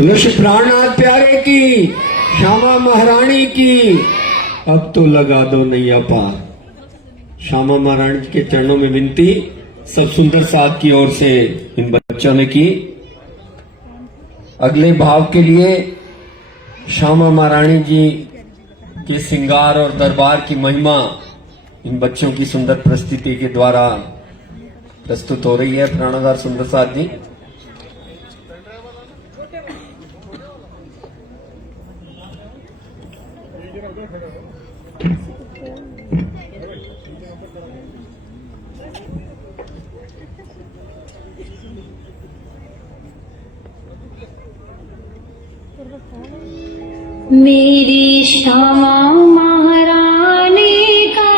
ऋषि प्राणनाथ प्यारे की, श्यामा महारानी की, अब तो लगा दो नैया पार। श्यामा महारानी के चरणों में विनती सब सुंदर साथ की ओर से इन बच्चों ने की। अगले भाव के लिए श्यामा महारानी जी के श्रृंगार और दरबार की महिमा इन बच्चों की सुंदर प्रस्तुति के द्वारा प्रस्तुत हो रही है। प्राणाधार सुंदर साथ जी। मेरी श्यामा महारानी का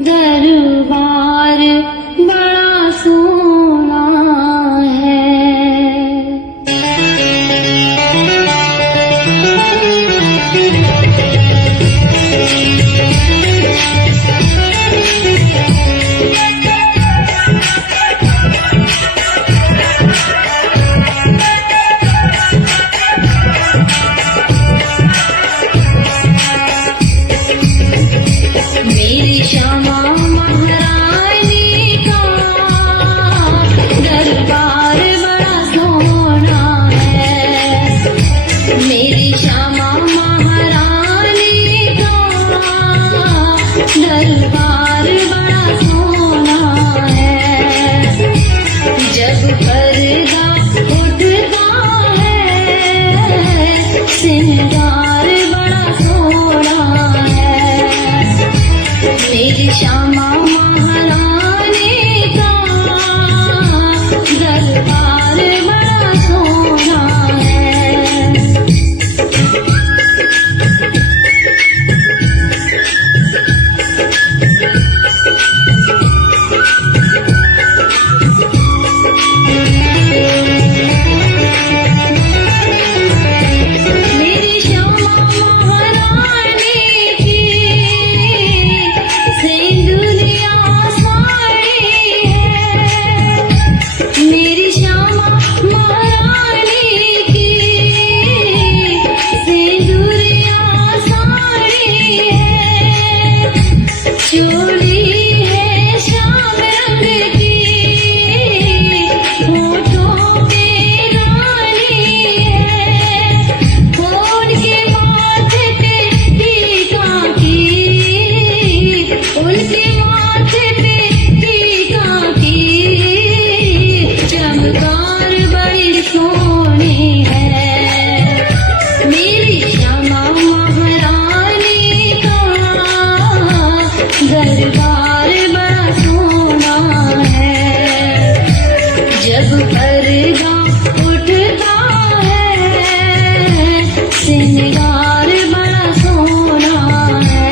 दरबार बड़ा सोना है। मेरी श्यामा महारानी का दरबार बड़ा सोना है। मेरी श्यामा महारानी का दरबार बड़ा सोना है। जब पर्दा उठता है श्रृंगार बड़ा सोना है। मेरी श्यामा महारानी का दरबार बड़ा सोना है। मेरी श्यामा महारानी की सिंदूरिया साड़ी है। मेरी श्यामा महारानी की सिंदूरिया साड़ी है। चोली है श्याम रंग की, होठों में रानी है। फोन के माथे पे टीका की, उनके माथे पे टीका की। चमकार बड़ी सोनी है। मेरी श्यामा महारानी का दरबार बड़ा सोना है। जब पर्दा उठता है श्रृंगार बड़ा सोना है।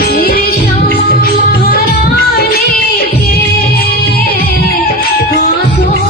मेरी श्यामा महारानी के हाथों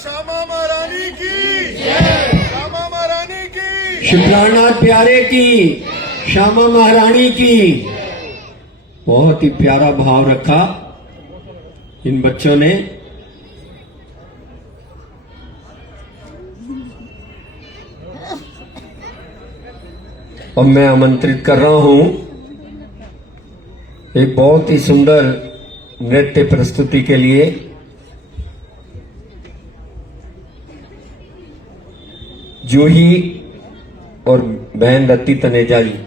श्यामा महारानी की श्यामा महारानी की शिवलालनाथ प्यारे की, श्यामा महारानी की। बहुत ही प्यारा भाव रखा इन बच्चों ने। अब मैं आमंत्रित कर रहा हूं एक बहुत ही सुंदर नृत्य प्रस्तुति के लिए जूही और बहन रत्ती तनेजा जी।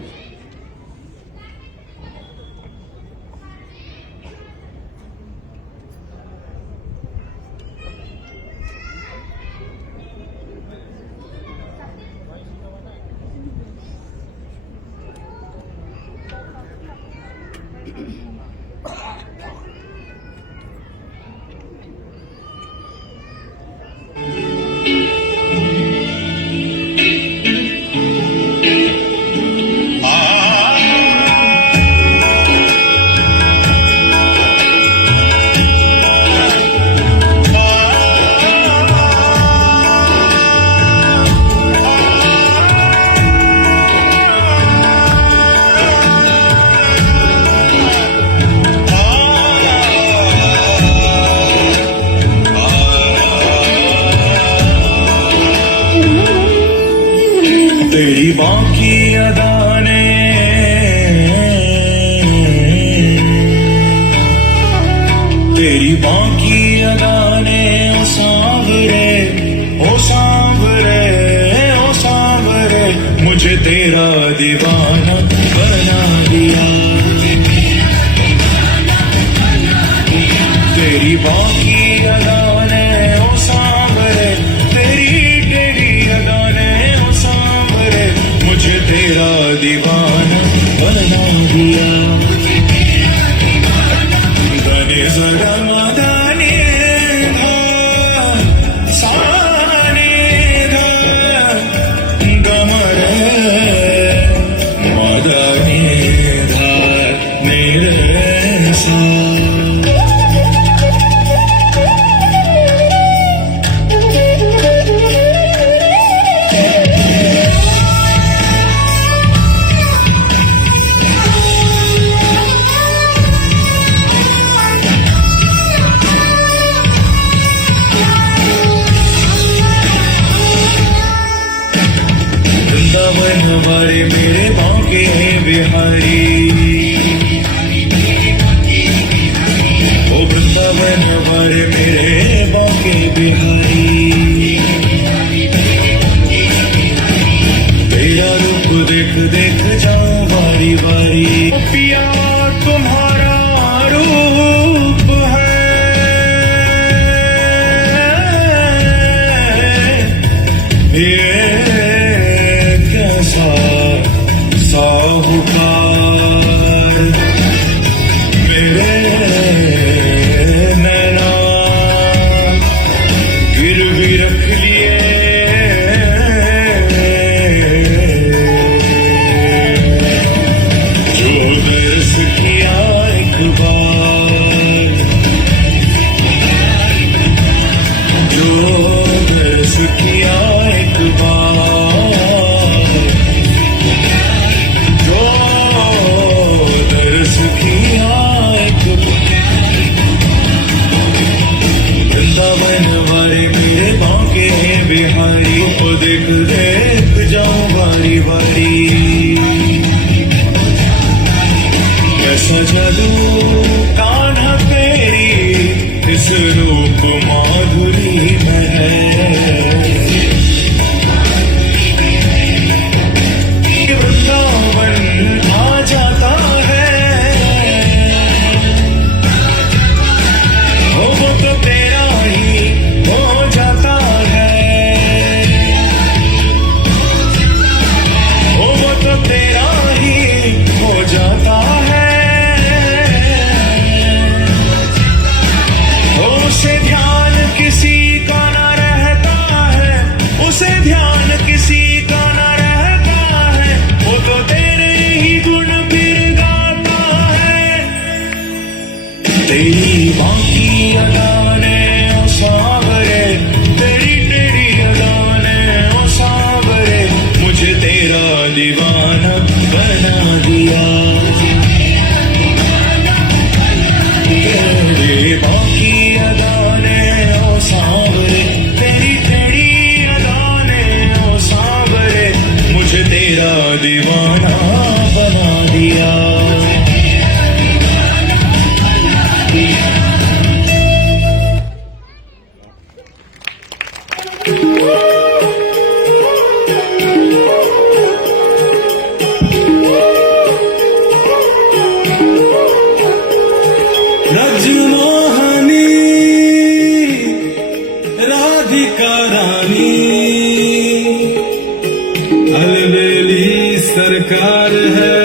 तेरी बाकी अदाने तेरी बाकी अदाने ओ सांवरे ओ सांवरे ओ सांवरे मुझे तेरा दीवाना बना दिया। तेरी बाकी अदाने ओ सांवरे तेरी टेढ़ी अदाने ओ सांवरे मुझे तेरा दीवाना बना दिया। गाने जरा मदाने धा साने धा गमरे मदाने धा मेरे सा। वृंदावन हमारे मेरे बांके बिहारी ओ वृंदावन हमारे मेरे बांके बिहारी। तेरा रूप देख देख जाऊं बारी बारी। ओ पिया तुम्हारा रूप है ये साहूकार मेरे नैना गिरवी रख लिए। जो दर्श किया एक बार जो दर्श किया एक बार वृंदावन वाले मेरे बांके बिहारी को देख देख जाऊं बारी बारी। कैसा जादू कान्हा तेरी इस रूप माधुरी में है। वृंदावन आ जाता है वो तो तेरा ही हो जाता है। वो तो तेरा ही हो जाता है। उसे ध्यान किसी का न रहता है उसे ध्यान किसी का न रहता है। वो तो तेरे ही गुण फिर गाता है। तेरी बाकी अदाने ओ सांवरे रानी अलबेली सरकार है,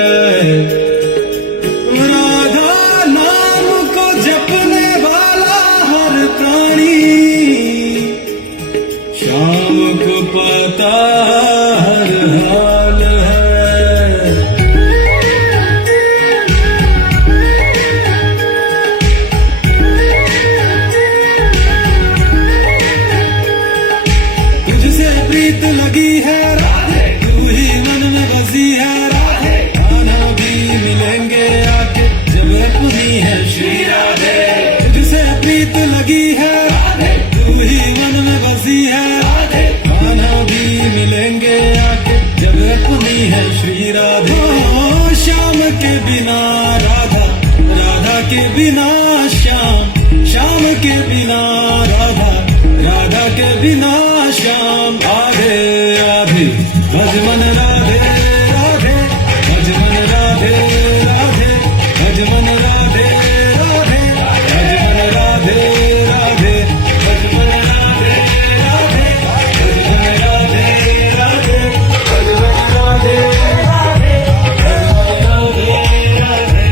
राधा नाम को जपने वाला हर प्राणी शाम को पाता हर हाल है। तुझसे प्रीत लगी है राधे, तू ही मन में बसी है राधे, आना भी मिलेंगे आके जब अपनी है श्री राधे। तुझसे प्रीत लगी है राधे, तू ही मन में बसी है राधे, आना भी मिलेंगे आके जब अपनी है श्री राधे। ओ, श्याम के बिना राधा, राधा के बिना श्याम, श्याम के बिना राधा, राधा के बिना श्याम। राधे राधे भज मन राधे राधे, भज मन राधे राधे, भज मन राधे राधे, भज मन राधे राधे, भज मन राधे राधे, भज मन राधे राधे, भज मन राधे राधे, भज मन राधे राधे।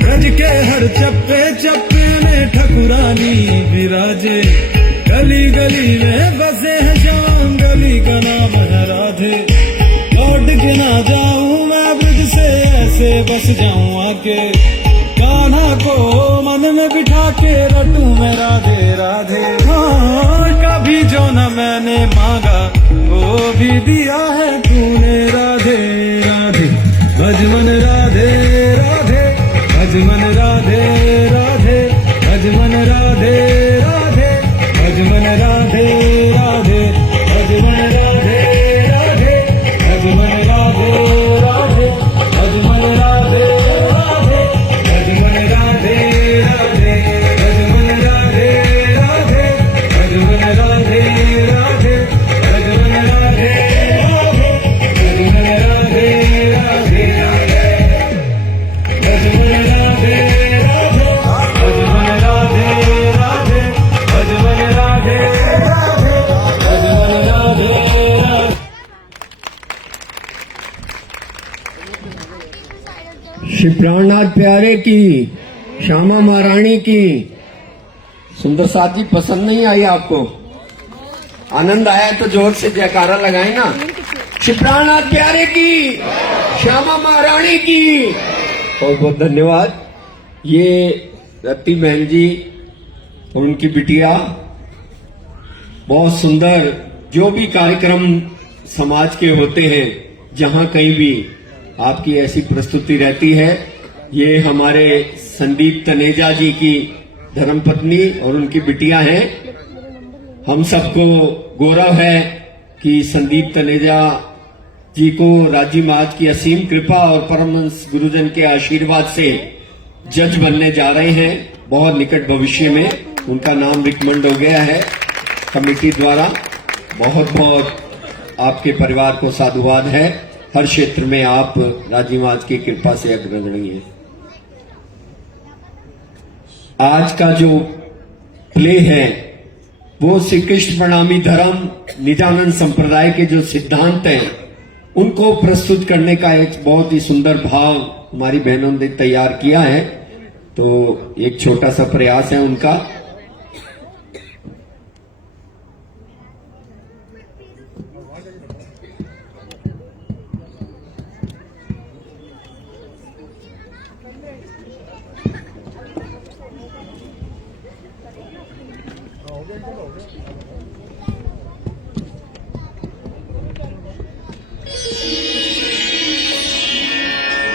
ब्रज के हर चप्पे चप्पे में ठकुरानी विराजे, गली गली में बसे हैं श्याम, गली का नाम है राधे। लौट के ना जाऊं मैं ब्रज से, ऐसे बस जाऊं आके, कान्हा को मन में बिठा के रटूं मैं राधे राधे। हाँ, कभी जो न मैंने मांगा वो भी दिया है तूने राधे राधे। भज मन राधे राधे, भज मन राधे राधे, भज मन राधे राधे, भज मन राधे राधे, भज मन राधे राधे, भज मन राधे राधे, भज मन राधे राधे, भज मन राधे राधे, भज मन राधे राधे, भज मन राधे राधे, भज मन राधे राधे, भज मन राधे राधे, भज मन राधे राधे, भज मन राधे राधे, भज मन राधे राधे, भज मन राधे राधे। श्री प्राणनाथ प्यारे की, श्यामा महारानी की। सुंदर साथी पसंद नहीं आई आपको? आनंद आया तो जोर से जयकारा लगाए ना। श्री प्राणनाथ प्यारे की, श्यामा महारानी की। बहुत बहुत धन्यवाद। ये रति बहन जी और उनकी बिटिया बहुत सुंदर, जो भी कार्यक्रम समाज के होते हैं, जहां कहीं भी आपकी ऐसी प्रस्तुति रहती है। ये हमारे संदीप तनेजा जी की धर्मपत्नी और उनकी बिटिया हैं। हम सबको गौरव है कि संदीप तनेजा जी को राज्य महाराज की असीम कृपा और परमहंस गुरुजन के आशीर्वाद से जज बनने जा रहे हैं। बहुत निकट भविष्य में उनका नाम रिकमेंड हो गया है कमेटी द्वारा। बहुत बहुत आपके परिवार को साधुवाद है। हर क्षेत्र में आप राज्य महाराज की कृपा से अग्रगणी हैं। आज का जो प्ले है वो श्री कृष्ण प्रणामी धर्म निजानंद संप्रदाय के जो सिद्धांत हैं उनको प्रस्तुत करने का एक बहुत ही सुंदर भाव हमारी बहनों ने तैयार किया है। तो एक छोटा सा प्रयास है उनका।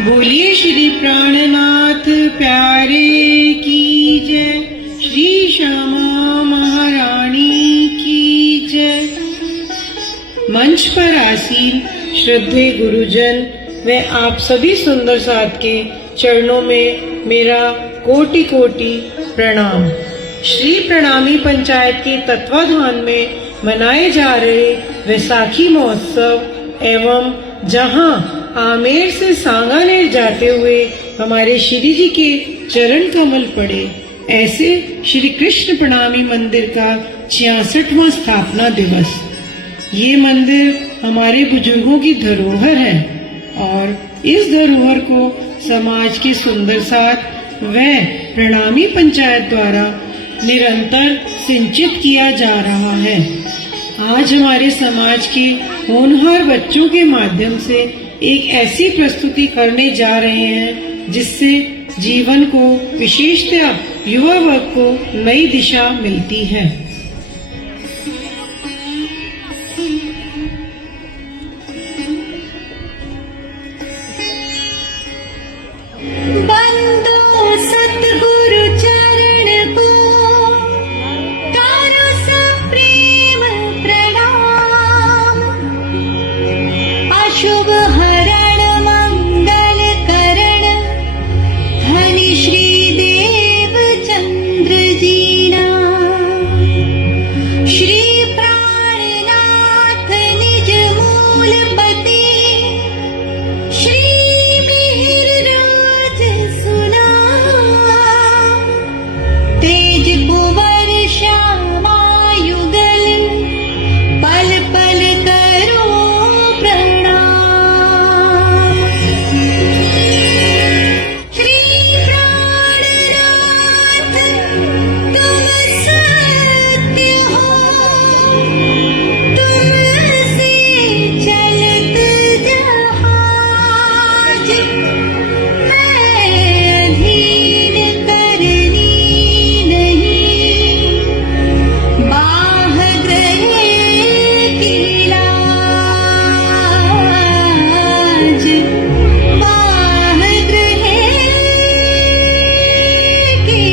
बोलिए श्री प्राणनाथ प्यारे की जय, श्री श्यामा महारानी की जय। मंच पर आसीन श्रद्धेय गुरुजन व आप सभी सुंदर साथ के चरणों में मेरा कोटि कोटि प्रणाम। श्री प्रणामी पंचायत के तत्वाधान में मनाए जा रहे वैसाखी महोत्सव एवं जहां आमेर से सांगानेर जाते हुए हमारे श्री जी के चरण कमल पड़े। ऐसे श्री कृष्ण प्रणामी मंदिर का 66वां स्थापना दिवस। ये मंदिर हमारे बुजुर्गों की धरोहर है और इस धरोहर को समाज के सुंदर साथ व प्रणामी पंचायत द्वारा निरंतर सिंचित किया जा रहा है। आज हमारे समाज के होनहार बच्चों के माध्यम से एक ऐसी प्रस्तुति करने जा रहे हैं जिससे जीवन को, विशेषतः युवा वर्ग को नई दिशा मिलती है। बंदो सतगुरु चरण को तारो सप्रेम प्रणाम। अशुभ हरण मंगल करण धनि श्री देव चंद्र जीना। श्री प्राणनाथ निज मूल पति श्री मिहिर राज सुना। तेज कुंवर श्यामा युगल पल पल करो प्रणाम। श्री प्राणनाथ तुम सत्य हो, तुमसे चलत जहाज। मैं अधीन करनी नहीं, बाह ग्रह की लाज। बाह ग्रह की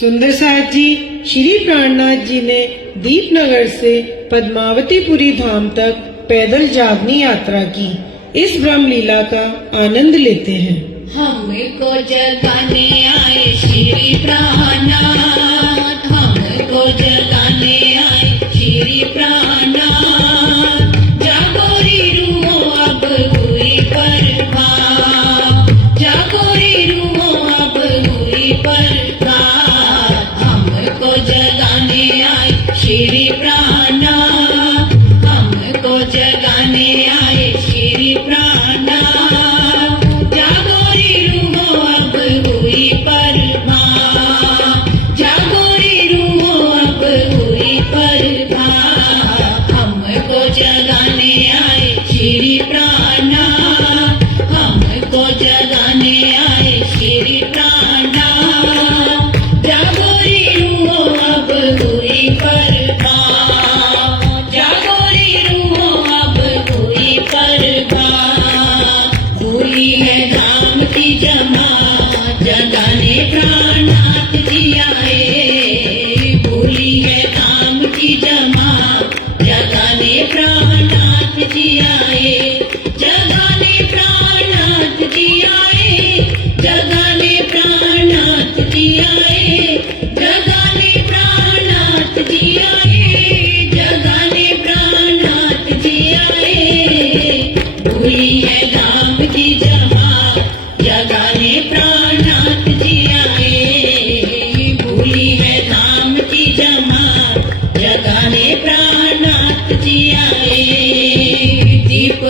सुंदर साथ जी श्री प्राणनाथ जी ने दीपनगर से पद्मावतीपुरी धाम तक पैदल जागनी यात्रा की। इस ब्रह्म लीला का आनंद लेते हैं। हमको जगाने आए श्री प्राणनाथ। हमको जगाने आए श्री प्राणनाथ। जागोरी रूहो अब हुई बर्बाद। जागोरी रूहो अब हुई बर्बाद। हमको जगाने आए श्री प्राणनाथ। हमको जगाने आए श्री प्राणनाथ। जागोरी रूहो अब हुई बर्बाद। जागोरी रूहो अब हुई बर्बाद। हमको जगाने आए श्री प्राणनाथ। हमको जगाने आए श्री प्राणनाथ। जागोरी रूहो अब हुई बर्बाद। जागोरी रूहो अब हुई बर्बाद। भूली है धाम की जमात, जगाने प्राणनाथ जी आए। भूली है धाम की जमात, जगाने प्राणनाथ जी आए। जगाने प्राणनाथ जी आए। जगाने प्राणनाथ जी आए। जगाने प्राणनाथ जी आए। जगाने प्राणनाथ जी आए। भूली है धाम की जमात, जगाने प्राणनाथ जी आए। भूली है धाम की जमात, जगाने प्राणनाथ जी आए। दीप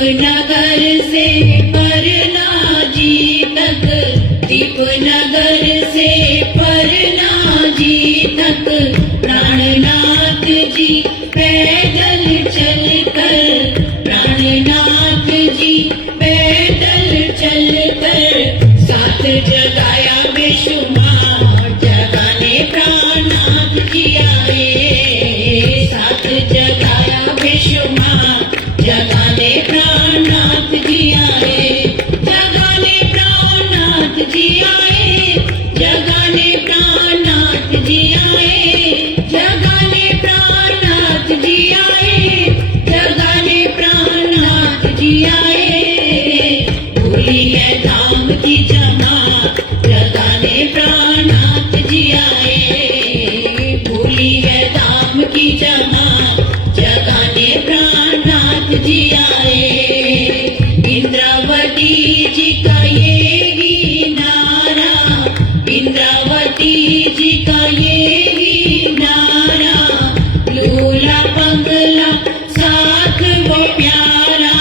बंगला साथ वो प्यारा,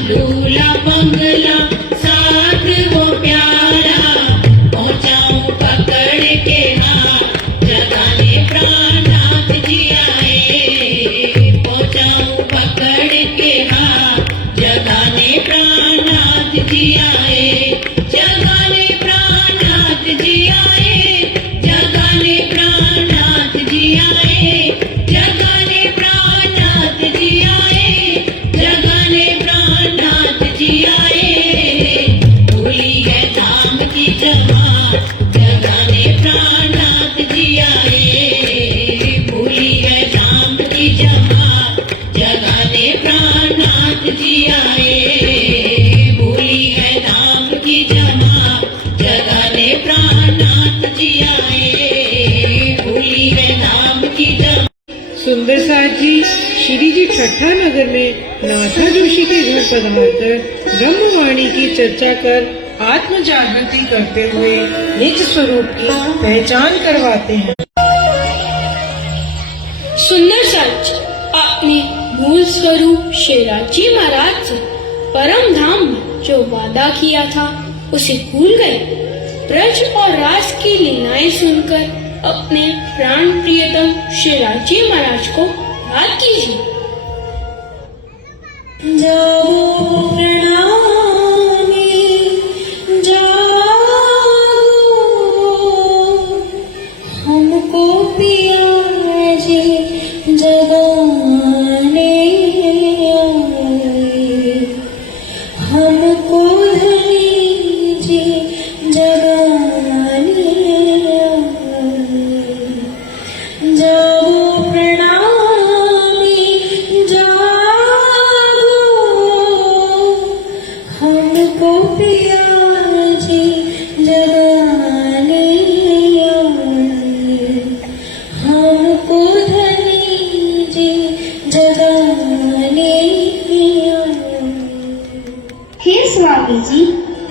लूला बंगला साथ वो प्यारा, पहुंचाऊं पकड़ के हाथ, जगाने प्राणनाथ जी आए, पहुंचाऊं पकड़ के हाथ, जगाने प्राणनाथ जी आए, जगाने प्राणनाथ जी आए, जगाने प्राणनाथ जी आए, जगाने प्राणनाथ जी आए, जगाने प्राणनाथ जी आए, भूली है धाम की जमात, जगाने प्राणनाथ जी आए, भूली है धाम की जमात, जगाने प्राणनाथ जी आए, भूली है धाम की जमात, जगाने प्राणनाथ जी आए, भूली है धाम की जमात। सुंदर साथ जी श्री जी ठट्ठा नगर में नाथा जोशी के घर पधारकर ब्रह्मवाणी की चर्चा कर आत्म जागृति करते हुए निज स्वरूप की पहचान करवाते हैं। सुंदर सच, आपने मूल स्वरूप शेराजी महाराज से परम धाम में जो वादा किया था उसे भूल गए। ब्रज और रास की लीलाएं सुनकर अपने प्राण प्रियतम शेराजी महाराज को याद कीजिए। जाओ प्रणामी जाओ, हमको पिया जी जगाने आए, हमको धनी जी जगाने आए, जाओ प्रणामी जाओ, हमको पिया जी जगाने आए, हमको धनी जी जगाने आए। हे स्वामी जी,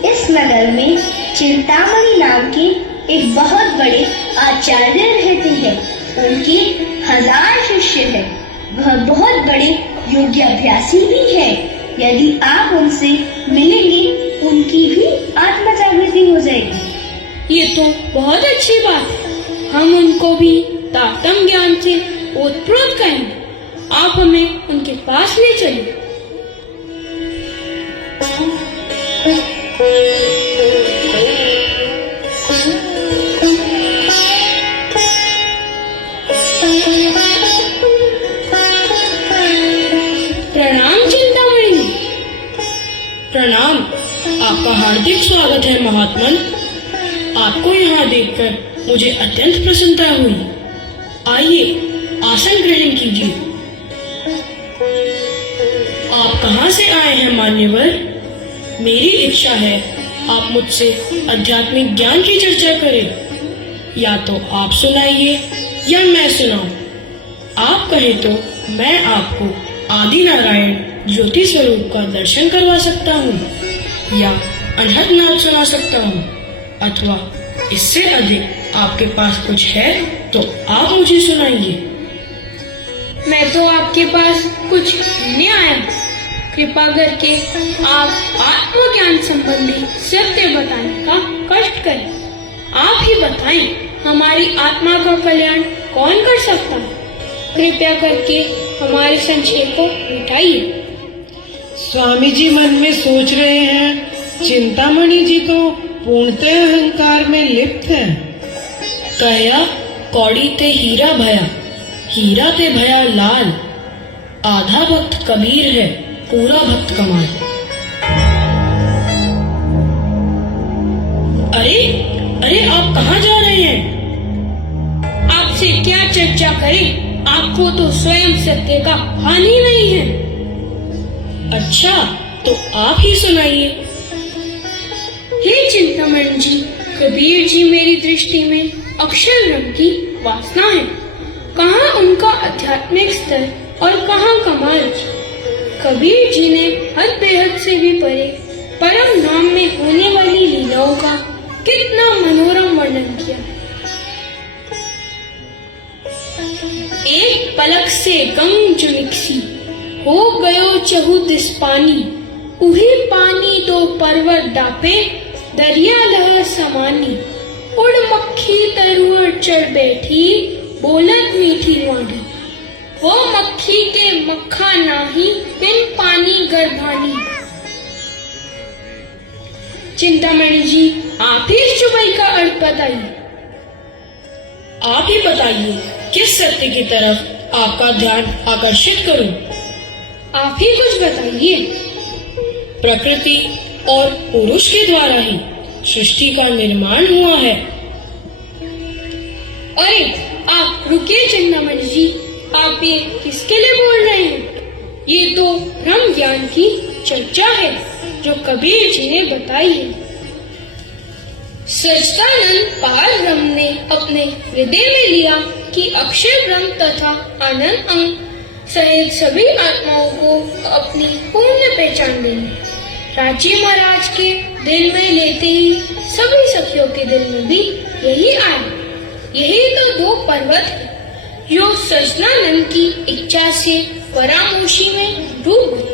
इस नगर में चिंतामणि नाम के एक बहुत बड़े आचार्य रहते हैं। उनके 1000 शिष्य हैं। वह बहुत बड़े योगाभ्यासी भी हैं। यदि आप उनसे मिलेंगे उनकी भी आत्मा जागृति हो जाएगी। ये तो बहुत अच्छी बात है। हम उनको भी तात्म ज्ञान से ओतप्रोत करेंगे। आप हमें उनके पास ले चलिए। प्रणाम चिंतामणि। प्रणाम। आपका हार्दिक स्वागत है महात्मन। आपको यहाँ देखकर मुझे अत्यंत प्रसन्नता हुई। आइए आसन ग्रहण कीजिए। आप कहाँ से आए हैं मान्यवर? मेरी इच्छा है आप मुझसे आध्यात्मिक ज्ञान की चर्चा करें। या तो आप सुनाइए या मैं सुनाऊं। आप कहे तो मैं आपको आदि नारायण ज्योति स्वरूप का दर्शन करवा सकता हूँ, या अनहद नाद सुना सकता हूँ, अथवा इससे अधिक आपके पास कुछ है तो आप मुझे सुनाइए। मैं तो आपके पास कुछ नहीं आया। कृपा करके आप आत्मज्ञान संबंधी सत्य बताने का कष्ट करें। आप ही बताएं, हमारी आत्मा का कल्याण कौन कर सकता है? कृपया करके हमारे संशय को मिटाइए। स्वामी जी मन में सोच रहे हैं, चिंतामणि जी तो पूर्णतः अहंकार में लिप्त है। कहया कौड़ी ते हीरा भया, हीरा ते भया लाल, आधा भक्त कबीर है, पूरा भक्त कमाल। अरे अरे आप कहाँ जा रहे हैं? आपसे क्या चर्चा करें? आपको तो स्वयं सत्य का भान ही नहीं है। अच्छा, तो आप ही सुनाइए। हे चिंतामणि जी, कबीर जी मेरी दृष्टि में अक्षर ब्रह्म की वासना है। कहाँ उनका आध्यात्मिक स्तर और कहाँ कमाल। कबीर जी ने हद बेहद से भी परे परम धाम में होने वाली लीलाओं का कितना मनोरम वर्णन किया। एक पलक से गंग जो निकसी, हो गयो चहु दिस पानी, उही पानी दो पर्वत डापे, दरिया लहर समानी, उड़ मक्खी तरुअर चढ़ बैठी, बोलत मीठी वाणी, वो मक्खी के मक्खा नाही, बिन पानी गर्भानी। चिंतामणि जी, आप ही इस चुबाई का अर्थ बताइए। आप ही बताइए किस सत्य की तरफ आपका ध्यान आकर्षित करूं? आप ही कुछ बताइए। प्रकृति और पुरुष के द्वारा ही सृष्टि का निर्माण हुआ है। अरे आप रुकिए चिंतामणि जी, आप ये किसके लिए बोल रहे हैं? ये तो ब्रह्म ज्ञान की चर्चा है जो कबीर जी ने बताई है। सच्चिदानंद पार ब्रह्म ने अपने हृदय में लिया कि अक्षय ब्रह्म तथा आनंद अंग सहित सभी आत्माओं को अपनी पूर्ण पहचान देनी। राजी महाराज के दिल में लेते ही सभी सखियों के दिल में भी यही आया। यही तो दो पर्वत है जो सच्चिदानंद की इच्छा से परामोशी में डूब गए।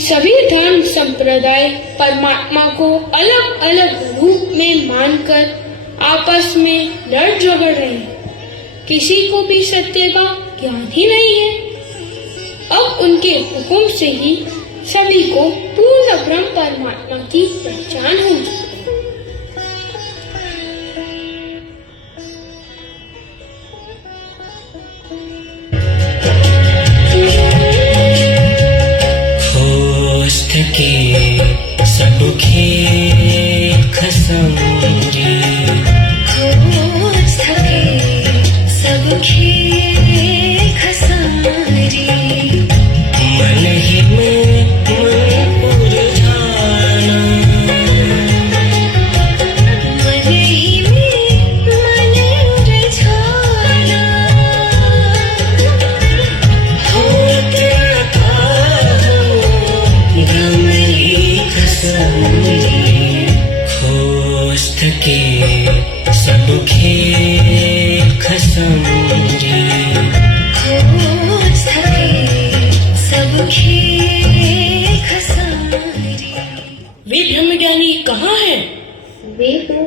सभी धर्म संप्रदाय परमात्मा को अलग अलग रूप में मानकर आपस में लड़ झगड़ रहे हैं। किसी को भी सत्य का ज्ञान ही नहीं है। अब उनके हुक्म से ही सभी को पूर्ण ब्रह्म परमात्मा की पहचान होगी। के सब खेल खसंगे, खोज थके सब खेल खसारे, मन ही में मन उलझाना, मन ही में मन उलझाना, होते खोज थके सब खेल खसंगे, खोज थके सब खेल खसारे। वे ब्रह्मज्ञानी कहाँ हैं? वे तो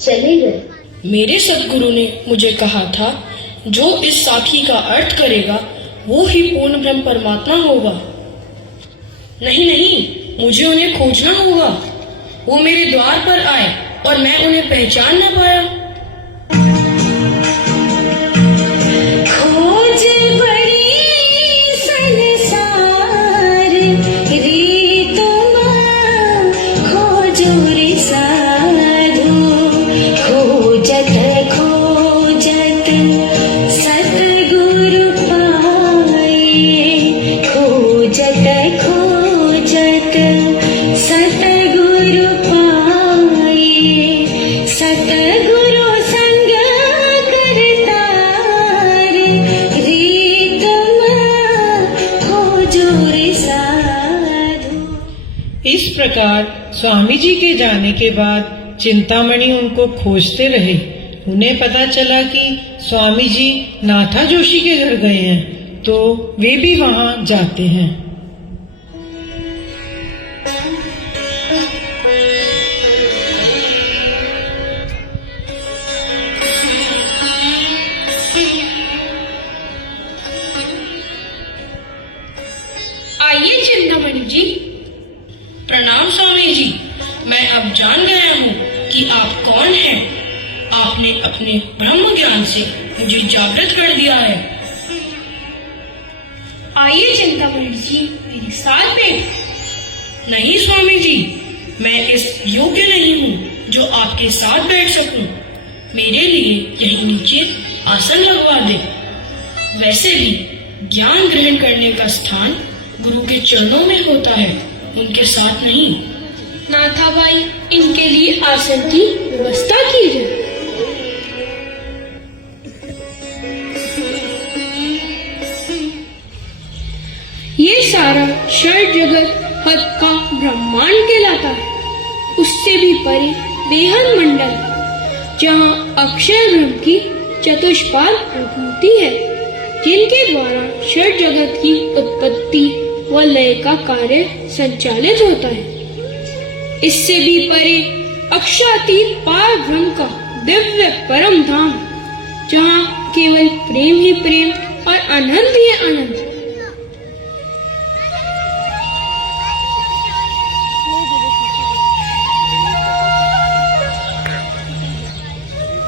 चले गए। मेरे सद्गुरु ने मुझे कहा था, जो इस साखी का अर्थ करेगा वो ही पूर्ण ब्रह्म परमात्मा होगा। नहीं नहीं, मुझे उन्हें खोजना होगा। वो मेरे द्वार पर आए और मैं उन्हें पहचान न पाया। खोज बड़ी संसार रीत खोजो रे साधु, खोजत खोजत सतगुरु पाए, खोजत खोजत सतगुरु पाए, सतगुरु संग करतार रीत खोजो रे साधु। इस प्रकार स्वामी जी के जाने के बाद चिंतामणि उनको खोजते रहे। उन्हें पता चला कि स्वामी जी नाथा जोशी के घर गए हैं, तो वे भी वहां जाते हैं। आइए चिंतामणि जी। प्रणाम स्वामी जी, मैं अब जान गया हूँ कि आप कौन हैं। आपने अपने ब्रह्म ज्ञान से मुझे जागृत कर दिया है। आइए चिंतामणि जी, मेरे साथ बैठ। नहीं स्वामी जी, मैं इस योग्य नहीं हूँ जो आपके साथ बैठ सकूं। मेरे लिए यहीं नीचे आसन लगवा दे। वैसे भी ज्ञान ग्रहण करने का स्थान गुरु के चरणों में होता है, उनके साथ नहीं। नाथा भाई, इनके लिए आसन की व्यवस्था कीजिए। ये सारा षड जगत हद का ब्रह्मांड कहलाता है। उससे भी परे बेहद मंडल, जहाँ अक्षय ब्रह्म की चतुष्पाद विभूति है, जिनके द्वारा षड जगत की उत्पत्ति व लय का कार्य संचालित होता है। इससे भी परे अक्षातीत पार ब्रह्म का दिव्य परम धाम, जहाँ केवल प्रेम ही प्रेम और आनंद ही आनंद।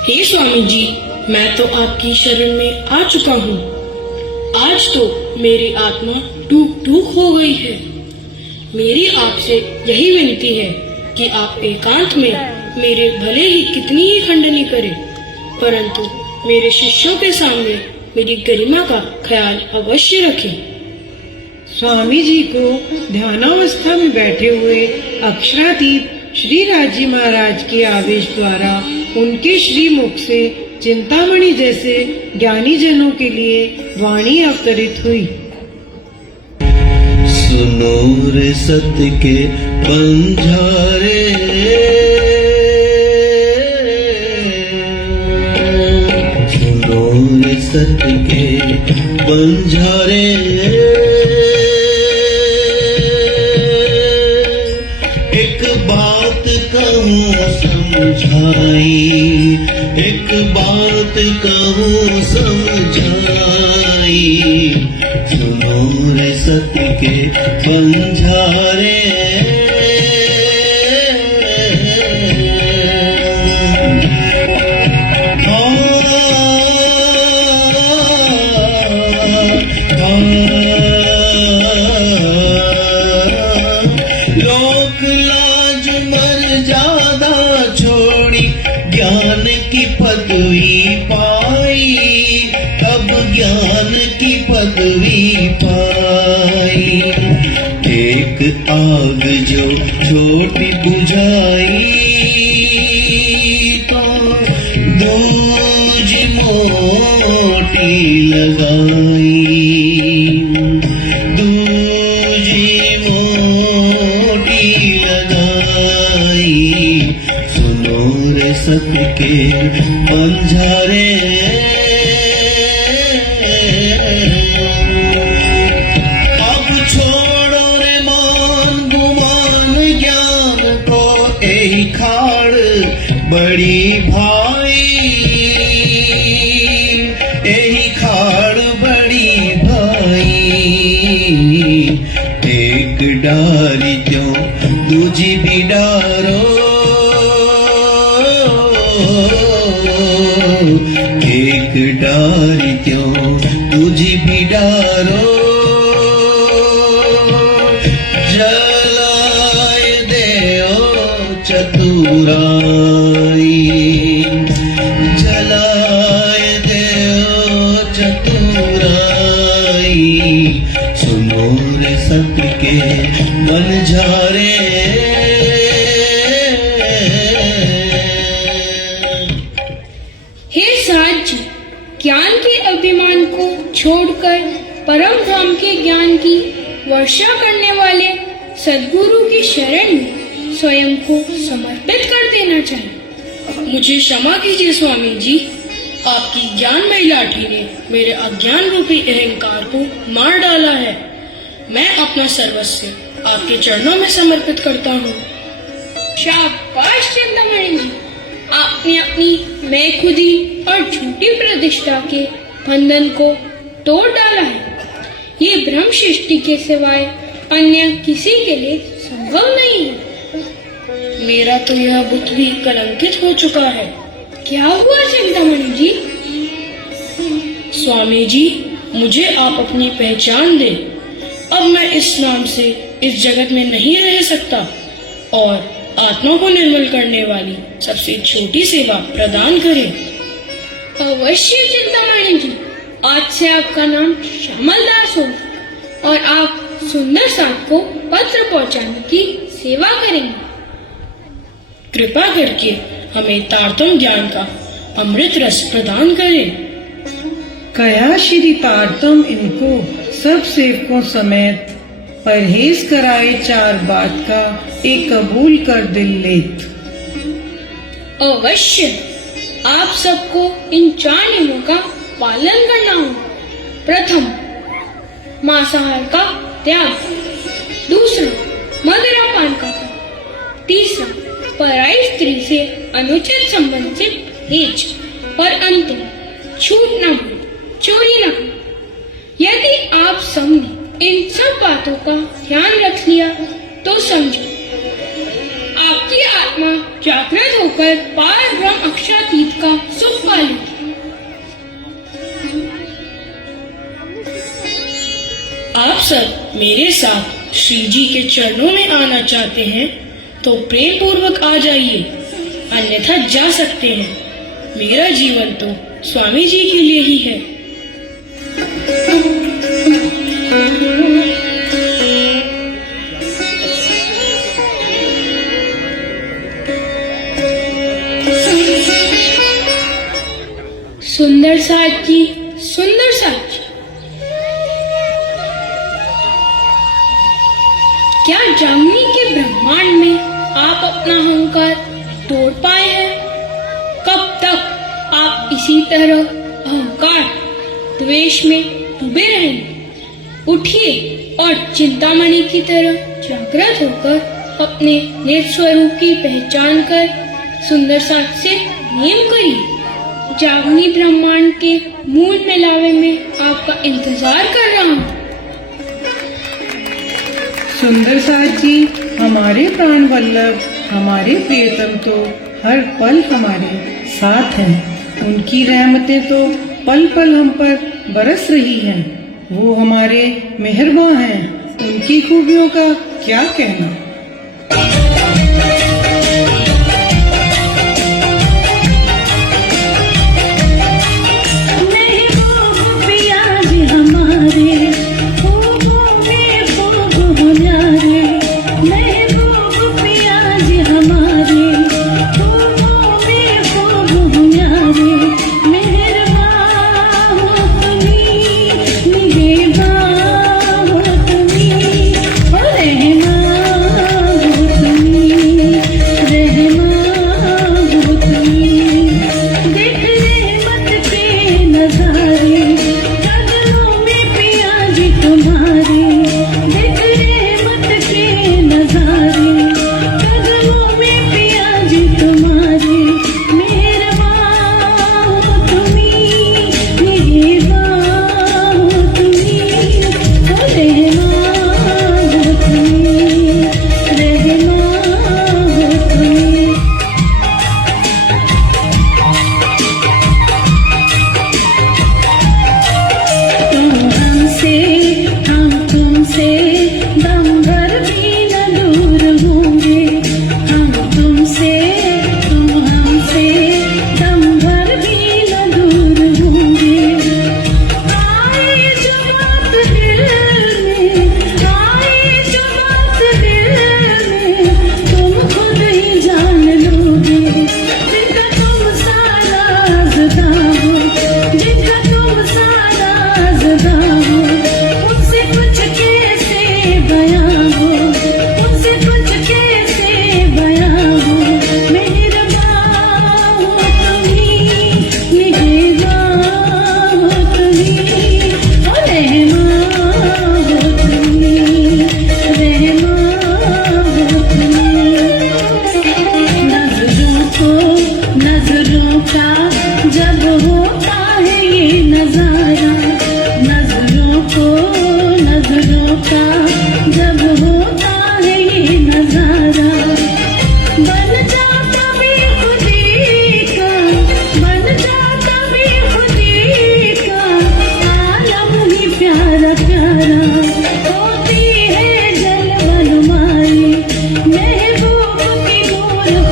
हे स्वामी जी, मैं तो आपकी शरण में आ चुका हूँ। आज तो मेरी आत्मा टूक टूक हो गई है। मेरी आपसे यही विनती है कि आप एकांत में मेरे भले ही कितनी ही खंडनी करें, परंतु मेरे शिष्यों के सामने मेरी गरिमा का ख्याल अवश्य रखें। स्वामी जी को ध्यानावस्था में बैठे हुए अक्षरातीत श्री राजी महाराज के आदेश द्वारा उनके श्री मुख से चिंतामणि जैसे ज्ञानी जनों के लिए वाणी अवतरित हुई। सुनो रे सत्य के बंजारे, सुनो रे सत्य के बंजारे, एक बात कहूँ समझाई, एक बात कहूँ समझाई, सुनो रे सत्य के बंजारे। लोक लाज मर्यादा छोड़ी ज्ञान की पदवी पाई, अब ज्ञान की पदवी पाई। एक आग जो छोटी बुझाई, तो दूज मोटी लगाई, दूजी मोटी लगाई, सुनो रे सत्य के बंजारे। अब छोड़ो रे मान गुमान ज्ञान को, यही खाड़ बड़ी भाई, यही खाड़ बड़ी भाई। एक डारी क्यों दूजी भी डारो, एक डारी क्यों दूजी भी डारो, जलाए देओ चतुराई, जलाए देओ चतुराई, सुनो रे सत्य के बंजारे। हे साथ जी, ज्ञान के अभिमान को छोड़कर परम धाम के ज्ञान की वर्षा करने वाले सद्गुरु की शरण में स्वयं को समर्पित कर देना चाहिए। मुझे क्षमा कीजिए स्वामी जी, आपकी ज्ञानमयी लाठी ने मेरे अज्ञान रूपी अहंकार को मार डाला है। मैं अपना सर्वस्व आपके चरणों में समर्पित करता हूँ। शाबाश चिंतामणि जी, आपने अपनी मैं खुदी और झूठी प्रतिष्ठा के बंधन को तोड़ डाला है। ये ब्रह्म सृष्टि के सिवाय अन्य किसी के लिए संभव नहीं है। मेरा तो यह बुत भी कलंकित हो चुका है। क्या हुआ चिंतामणि जी? स्वामी जी, मुझे आप अपनी पहचान दें। अब मैं इस नाम से इस जगत में नहीं रह सकता और आत्मा को निर्मल करने वाली सबसे छोटी सेवा प्रदान करें। अवश्य चिंतामणि जी, आज से आपका नाम श्यामलदास हो और आप सुंदर साथ को पत्र पहुंचाने की सेवा करेंगे। कृपा करके हमें तारतम ज्ञान का अमृत रस प्रदान करें। कया श्री तारतम इनको सब सेवकों समेत परहेज कराए 4 बात का एक कबूल कर दिल लेत। अवश्य। आप सबको इन 4 नियमों का पालन करना होगा। प्रथम, मांसाहार का त्याग। दूसरा, मदिरापान का त्याग। तीसरा, पराई स्त्री से अनुचित संबंध से परहेज। और अंतिम, झूठ न बोले, चोरी न करें। यदि आप सबने इन सब बातों का ध्यान रख लिया तो समझो, आपकी आत्मा जागृत होकर पार ब्रह्म अक्षरातीत का सुख पा लेगी। आप सब मेरे साथ श्री जी के चरणों में आना चाहते हैं तो प्रेम पूर्वक आ जाइए, अन्यथा जा सकते हैं। मेरा जीवन तो स्वामी जी के लिए ही है। सुंदर साथ जी, सुंदर साथ जी, क्या जामुनी के ब्रह्मांड में आप अपना अहंकार तोड़ पाए हैं? कब तक आप इसी तरह अहंकार द्वेष में डूबे रहेंगे? उठिए और चिंतामणि की तरह जागृत होकर अपने निज स्वरूप की पहचान कर सुंदर साथ से प्रेम करिए। जागनी ब्रह्मांड के मूल मिलावे में आपका इंतजार कर रहा हूँ। सुंदर साथ जी, हमारे प्राण वल्लभ, हमारे प्रियतम तो हर पल हमारे साथ हैं। उनकी रहमतें तो पल पल हम पर बरस रही हैं। वो हमारे मेहरबान हैं, उनकी खूबियों का क्या कहना।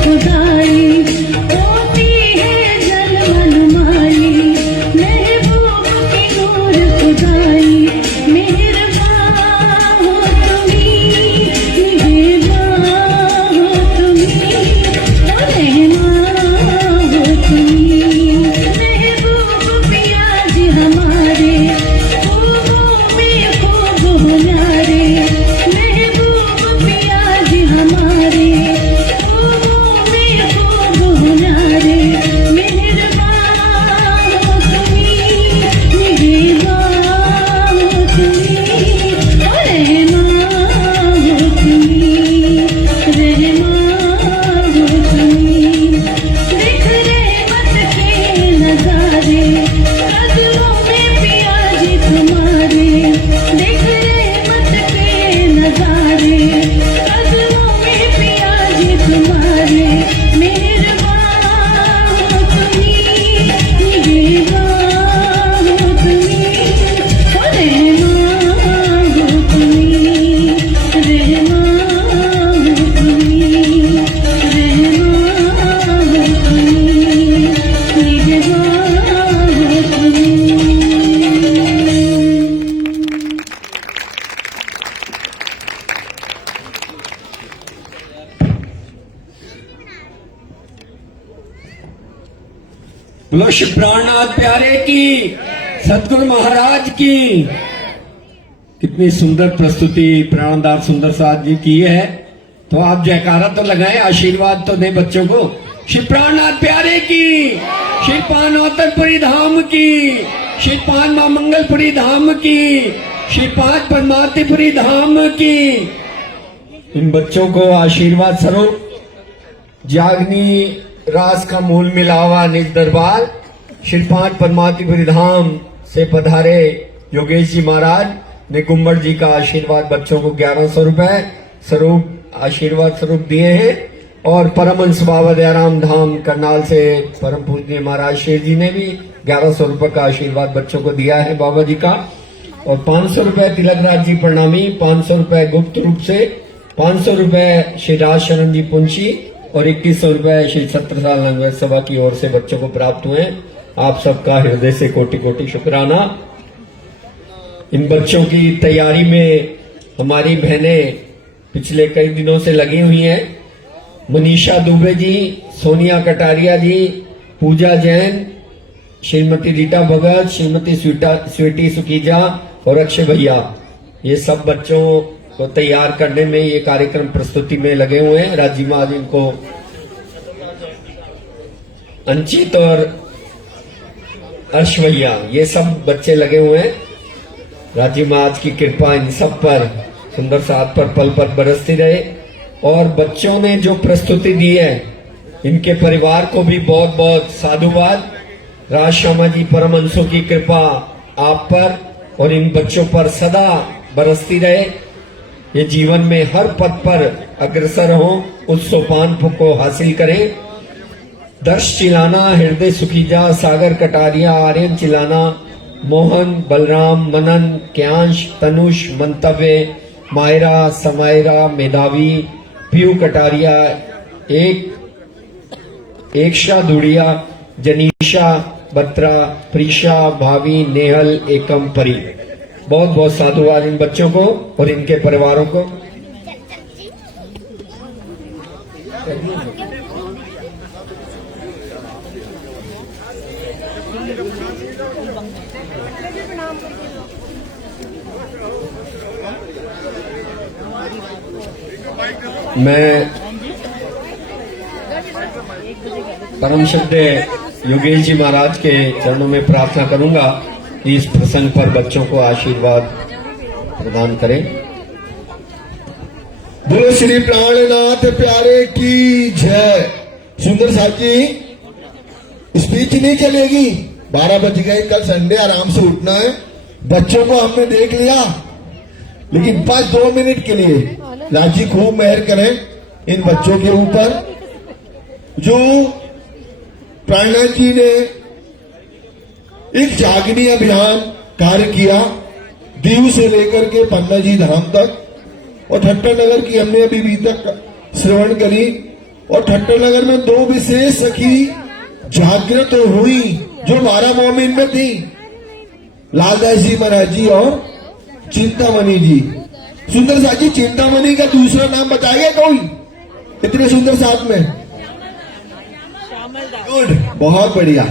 खुदाई होती है जल मनमाई। नजारे कदमों में पिया जी तुम्हारे देख रहमत के नजारे कदमों में पिया जी तुम्हारे मेहरबान हो तुम्ही निगहबान हो तुम्ही ओ रहमान हो तुम्ही रहमान हो तुम्ही रहमान हो तुम्ही निगहबान हो तुम्ही। बोलो श्री प्राणनाथ प्यारे की, सतगुरु महाराज की। कितनी सुंदर प्रस्तुति प्राणदार सुंदर साथ जी की है। तो आप जयकारा तो लगाएं, आशीर्वाद तो दें बच्चों को। श्री प्राणनाथ प्यारे की, श्री पानौतरपुरी धाम की, श्री पान मां मंगलपुरी धाम की, श्री पांच परमातिपुरी धाम की। इन बच्चों को आशीर्वाद स्वरूप जागनी रास का मूल मिलावा निज दरबार श्री पांच परमातिपुरी धाम से पधारे योगेश जी महाराज ने गुम्बड़ जी का आशीर्वाद बच्चों को 1100 रुपए स्वरूप आशीर्वाद स्वरूप दिए हैं। और परमहंस बाबा दयाराम धाम करनाल से परम पूजनीय महाराज शेर जी ने भी 1100 रुपए का आशीर्वाद बच्चों को दिया है बाबा जी का। और 500 रुपए तिलक राज जी प्रणामी, 500 रुपए गुप्त रूप से, 500 रुपए श्री राज शरण जी पुंछी और 2100 रुपए श्री 17 साल लंगवेद सभा की ओर से बच्चों को प्राप्त हुए। आप सबका हृदय से कोटि कोटि शुक्राना। इन बच्चों की तैयारी में हमारी बहनें पिछले कई दिनों से लगी हुई हैं। मनीषा दुबे जी, सोनिया कटारिया जी, पूजा जैन, श्रीमती रीटा भगत, श्रीमती स्वीटी सुकीजा और अक्षय भैया, ये सब बच्चों को तैयार करने में, ये कार्यक्रम प्रस्तुति में लगे हुए हैं। राजीमा आज इनको अंचित और अर्श भैया, ये सब बच्चे लगे हुए हैं। राजीमा आज की कृपा इन सब पर, सुंदर साथ पर पल पल बरसती रहे। और बच्चों ने जो प्रस्तुति दी है, इनके परिवार को भी बहुत बहुत साधुवाद। राज श्यामा जी परमहंसों की कृपा आप पर और इन बच्चों पर सदा बरसती रहे। ये जीवन में हर पद पर अग्रसर हों, उस सोपान को हासिल करें। दर्श चिलाना, हृदय सुखीजा, सागर कटारिया, आर्यन चिलाना, मोहन, बलराम, मनन, क्यांश, तनुष, मंतव्य, मायरा, समायरा, मेधावी, पीयू कटारिया, एकशा धुड़िया, जनीशा बत्रा, प्रीशा, भावी, नेहल, एकम, परी। बहुत बहुत साधुवाद इन बच्चों को और इनके परिवारों को। मैं परम श्रद्धेय योगेश जी महाराज के चरणों में प्रार्थना करूंगा कि इस प्रसंग पर बच्चों को आशीर्वाद प्रदान करें। बोलो श्री प्राणनाथ प्यारे की जय। सुंदर साथ जी, स्पीच नहीं चलेगी, 12 बज गए, कल संडे, आराम से उठना है। बच्चों को हमने देख लिया, लेकिन बस 2 मिनट के लिए राजी खूब मेहर करें इन बच्चों के ऊपर। जो प्राणनाथ जी ने एक जागनी अभियान कार्य किया, दीव से लेकर के पन्ना जी धाम तक, और ठट्टर नगर की हमने अभी तक श्रवण करी। और ठट्टर नगर में 2 विशेष सखी जागृत हुई जो 12 मोमिन में थी, लालदास जी महाराज जी और चिंतामणि जी। सुंदर साथ जी, चिंतामणि का दूसरा नाम बताएगा कोई इतने सुंदर साथ में? गुड, बहुत बढ़िया।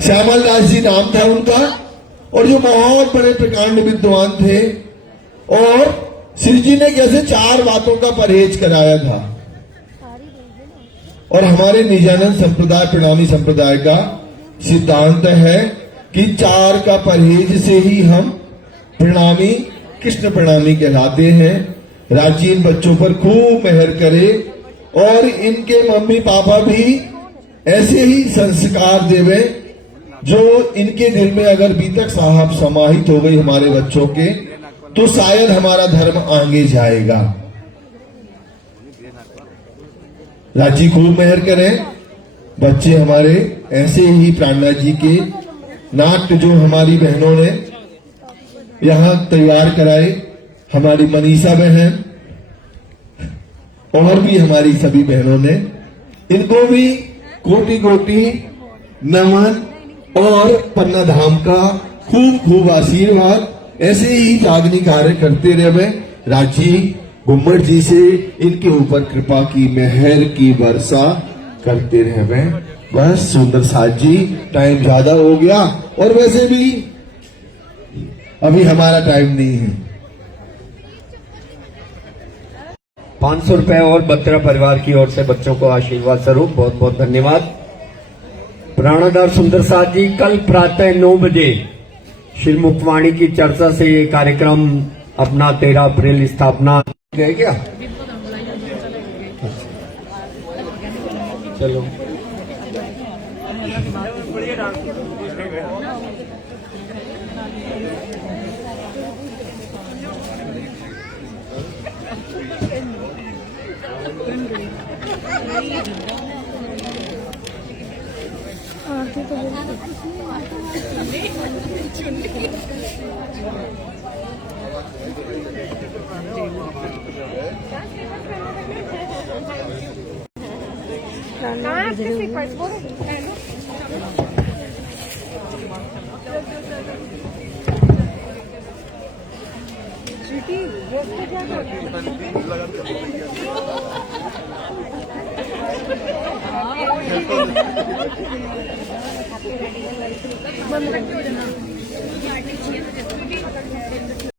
श्यामल दास जी नाम था उनका, और जो बहुत बड़े प्रकांड विद्वान थे। और श्री जी ने कैसे 4 बातों का परहेज कराया था। और हमारे निजानंद संप्रदाय, प्रणामी संप्रदाय का सिद्धांत है कि 4 का परहेज से ही हम प्रणामी, कृष्ण प्रणामी कहलाते हैं। राजी इन बच्चों पर खूब मेहर करे और इनके मम्मी पापा भी ऐसे ही संस्कार देवे जो इनके दिल में अगर बीतक साहब समाहित हो गई हमारे बच्चों के, तो शायद हमारा धर्म आगे जाएगा। राजी खूब मेहर करें। बच्चे हमारे ऐसे ही प्राणा जी के नाट्य जो हमारी बहनों ने यहाँ तैयार कराए, हमारी मनीषा बहन और भी हमारी सभी बहनों ने, इनको भी कोटि कोटि नमन और पन्ना धाम का खूब खूब आशीर्वाद। ऐसे ही जागनी कार्य करते रहे। राजी गुम्मट जी से इनके ऊपर कृपा की मेहर की वर्षा करते रहे। बस सुंदर साथ जी, टाइम ज्यादा हो गया और वैसे भी अभी हमारा टाइम नहीं है। 500 रुपए और बत्रा परिवार की ओर से बच्चों को आशीर्वाद स्वरूप बहुत बहुत धन्यवाद। प्राणाधार सुंदर साथ जी, कल प्रातः 9 बजे श्री मुखवाणी की चर्चा से ये कार्यक्रम अपना 13 अप्रैल स्थापना गए क्या? चलो बंद